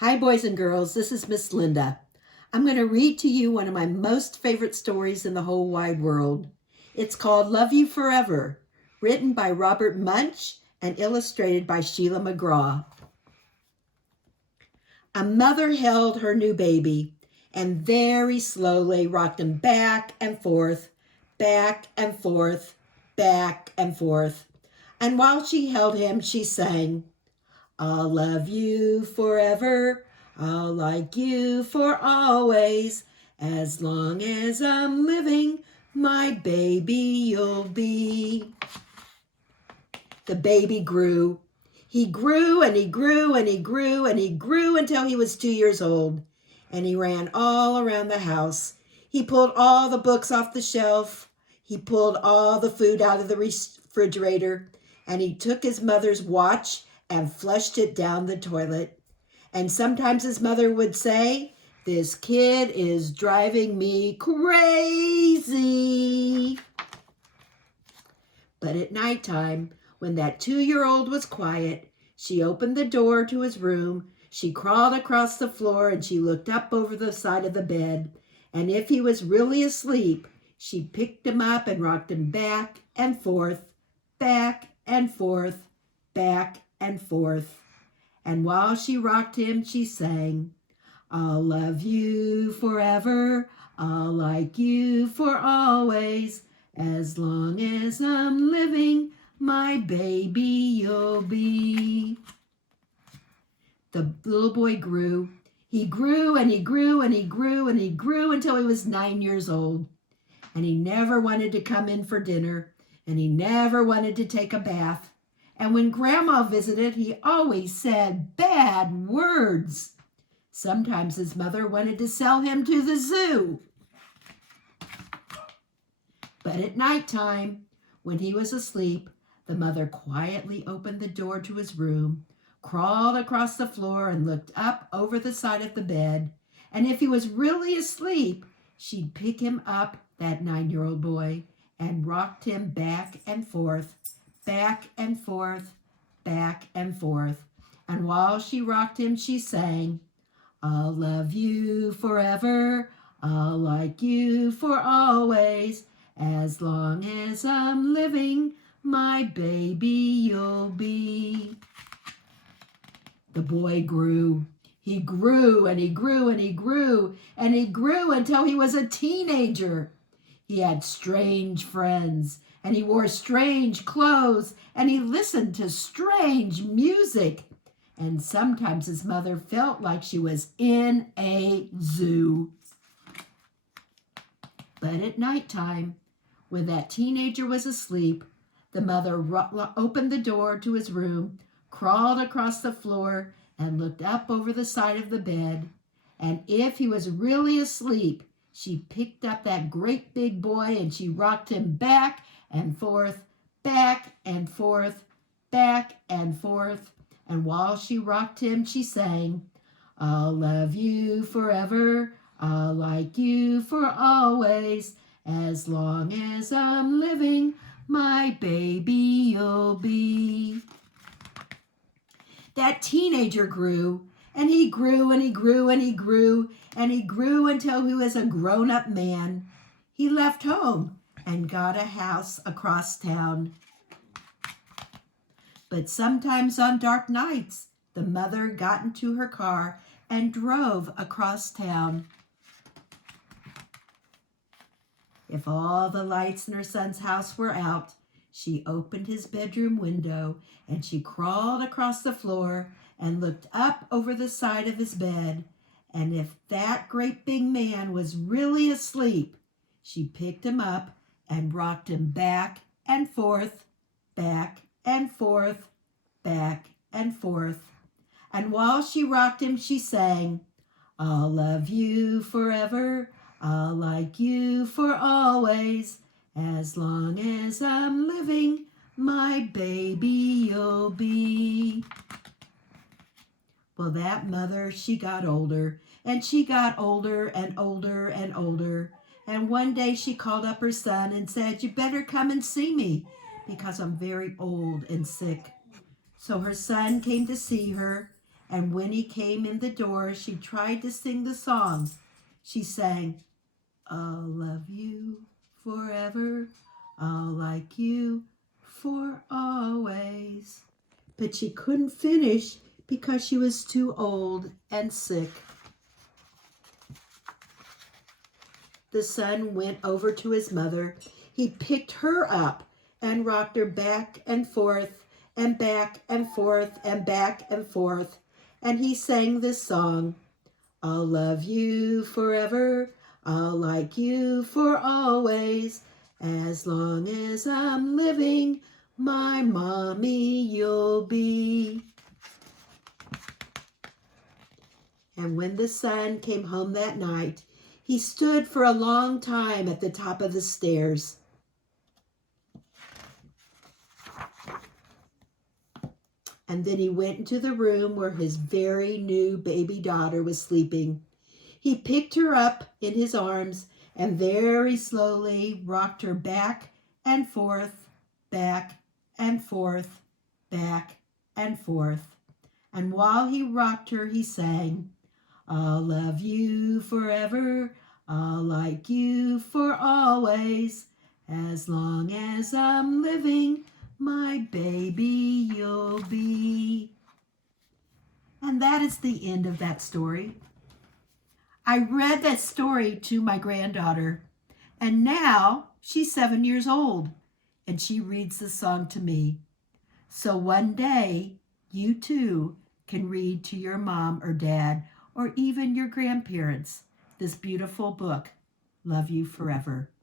Hi, boys and girls. This is Miss Linda. I'm going to read to you one of my most favorite stories in the whole wide world. It's called Love You Forever, written by Robert Munsch and illustrated by Sheila McGraw. A mother held her new baby and very slowly rocked him back and forth, back and forth, back and forth. And while she held him, she sang, I'll love you forever, I'll like you for always, as long as I'm living, my baby you'll be. The baby grew. He grew and he grew and he grew and he grew until he was 2 years old. And he ran all around the house. He pulled all the books off the shelf. He pulled all the food out of the refrigerator. And he took his mother's watch and flushed it down the toilet. And sometimes his mother would say, "This kid is driving me crazy." But at nighttime, when that 2-year-old was quiet, she opened the door to his room, she crawled across the floor, and she looked up over the side of the bed. And if he was really asleep, she picked him up and rocked him back and forth, back and forth, back and forth. And while she rocked him, she sang, I'll love you forever, I'll like you for always, as long as I'm living, my baby you'll be. The little boy grew. He grew and he grew and he grew and he grew until he was 9 years old. And he never wanted to come in for dinner, and he never wanted to take a bath. And when Grandma visited, he always said bad words. Sometimes his mother wanted to sell him to the zoo. But at nighttime, when he was asleep, the mother quietly opened the door to his room, crawled across the floor, and looked up over the side of the bed. And if he was really asleep, she'd pick him up, that 9-year-old boy, and rocked him back and forth, back and forth, back and forth. And while she rocked him, she sang, I'll love you forever, I'll like you for always, as long as I'm living, my baby you'll be. The boy grew. He grew and he grew and he grew and he grew until he was a teenager. He had strange friends, and he wore strange clothes, and he listened to strange music. And sometimes his mother felt like she was in a zoo. But at nighttime, when that teenager was asleep, the mother opened the door to his room, crawled across the floor, and looked up over the side of the bed. And if he was really asleep, she picked up that great big boy and she rocked him back and forth, back and forth, back and forth. And while she rocked him, she sang, I'll love you forever, I'll like you for always, as long as I'm living, my baby you'll be. That teenager grew, and he grew and he grew and he grew and he grew until he was a grown-up man. He left home and got a house across town. But sometimes on dark nights, the mother got into her car and drove across town. If all the lights in her son's house were out, she opened his bedroom window and she crawled across the floor and looked up over the side of his bed. And if that great big man was really asleep, she picked him up and rocked him back and forth, back and forth, back and forth. And while she rocked him, she sang, I'll love you forever, I'll like you for always, as long as I'm living, my baby you'll be. Well, that mother, she got older, and she got older and older and older. And one day she called up her son and said, you better come and see me because I'm very old and sick. So her son came to see her, And when he came in the door, she tried to sing the song. She sang, I'll love you forever. I'll like you for always. But she couldn't finish because she was too old and sick. The son went over to his mother. He picked her up and rocked her back and forth and back and forth and back and forth. And he sang this song, I'll love you forever. I'll like you for always. As long as I'm living, my mommy you'll be. And when the son came home that night, he stood for a long time at the top of the stairs. And then he went into the room where his very new baby daughter was sleeping. He picked her up in his arms and very slowly rocked her back and forth, back and forth, back and forth. And while he rocked her, he sang, I'll love you forever. I'll like you for always. As long as I'm living, my baby you'll be. And that is the end of that story. I read that story to my granddaughter, and now she's 7 years old, and she reads the song to me. So one day, you too can read to your mom or dad or even your grandparents this beautiful book, Love You Forever.